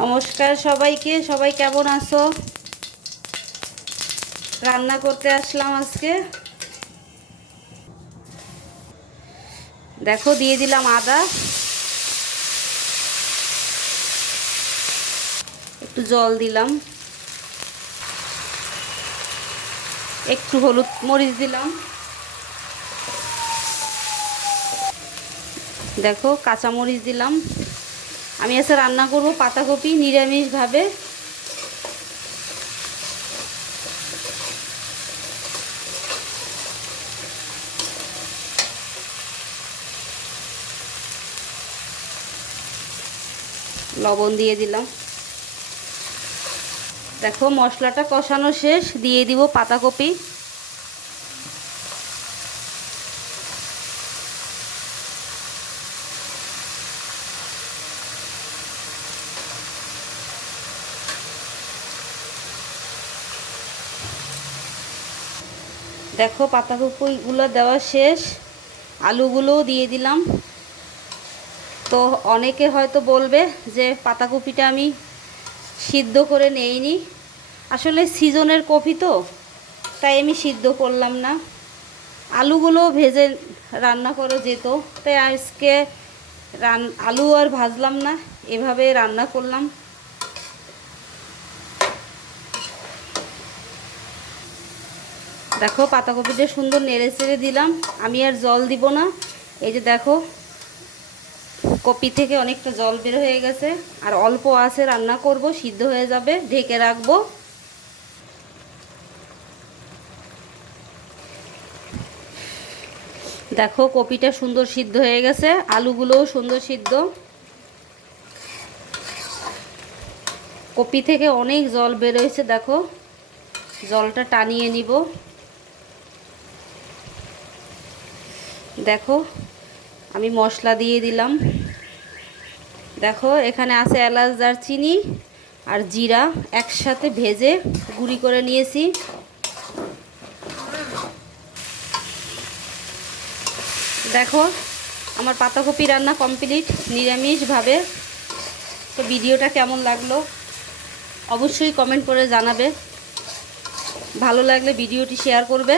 নমস্কার সবাইকে, সবাই কেমন আছো? রান্না করতে আসলাম আজকে। দেখো, দিয়ে দিলাম আদা। একটু জল দিলাম। একটু হলুদ মরিচ দিলাম। দেখো, কাঁচামরিচ দিলাম। আমি আজকে রান্না করব পাতাকপি, নিরামিষভাবে। লবণ দিয়ে দিলাম। দেখো মশলাটা কষানো শেষ, দিয়ে দিব পাতাকপি। দেখো, পাতাকপিগুলো দেওয়া শেষ। আলুগুলোও দিয়ে দিলাম। তো অনেকে হয়তো বলবে যে পাতাকপিটা আমি সিদ্ধ করে নেইনি। আসলে সিজনের কপি তো, তাই আমি সিদ্ধ করলাম না। আলুগুলো ভেজে রান্না করে যেত, তাই আজকে রান আলু আর ভাজলাম না, এভাবে রান্না করলাম। দেখো পাতাকপিটা সুন্দর নেড়ে চেড়ে দিলাম। আমি আর জল দিব না। এই যে দেখো, কপি থেকে অনেকটা জল বের হয়ে গেছে। আর অল্প আছে, রান্না করব, সিদ্ধ হয়ে যাবে, ঢেকে রাখব। দেখো, কপিটা সুন্দর সিদ্ধ হয়ে গেছে, আলুগুলোও সুন্দর সিদ্ধ। কপি থেকে অনেক জল বেরোয়েছে দেখো। জলটা টানিয়ে নিব। দেখো, আমি মশলা দিয়ে দিলাম। দেখো, এখানে আছে এলাচ, দারচিনি আর জিরা একসাথে ভেজে গুঁড়ি করে নিয়েছি। দেখো, আমার পাতাকপি রান্না কমপ্লিট, নিরামিষভাবে। তো ভিডিওটা কেমন লাগল? অবশ্যই কমেন্ট করে জানাবে। ভালো লাগলে ভিডিওটি শেয়ার করবে।